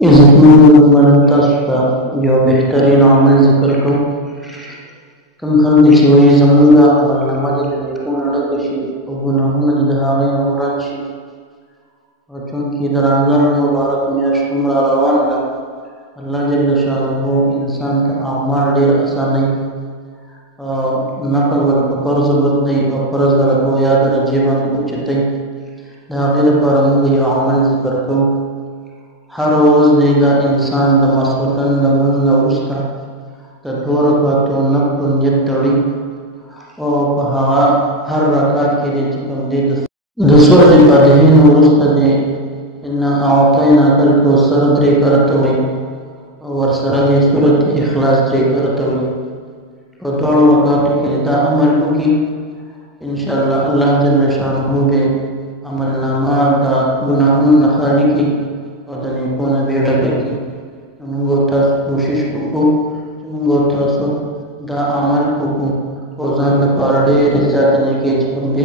इज़्ज़तमंद मनतस्ता जो बेहतरीन अमल ज़िक्र को कम खल्क ची वही ज़मूंगा वरना मजल पूर्ण डकशी और गुनाहों दहावे औरच और चूंकि दरमियान मुबारक में अशुमरा रवान का अल्लाह जल्ल शानुहु इंसान का आमार ढेर आसानी नकल व फर्ज बदनी और फर्ज दरको या दर जीवन उचित दाखिल पर मुझे अमल ज़िक्र को हर रोज़ देगा इंसान द मसलकन द मुंगा उस्ता द दो रकातों नफ्ल यत्तड़ी और हर रकात के लिए चिकन दे दूसरा फातिहीन उस्ता दे इन्ना आतैना कल को सरद्रे करतवे और सरद सूरत इखलास दे करतवे और दोनों रकातों के लिए दा अमल की इंशाअल्लाह अल्लाह जल्ल शानुहु बे अमल नामा दा गुनाहों न खाली की और दने को न बेड़ा की मुंगो तास कोशिश को मुंगो तास दा अमल को जान पारडे रिजा दने के चिकन दे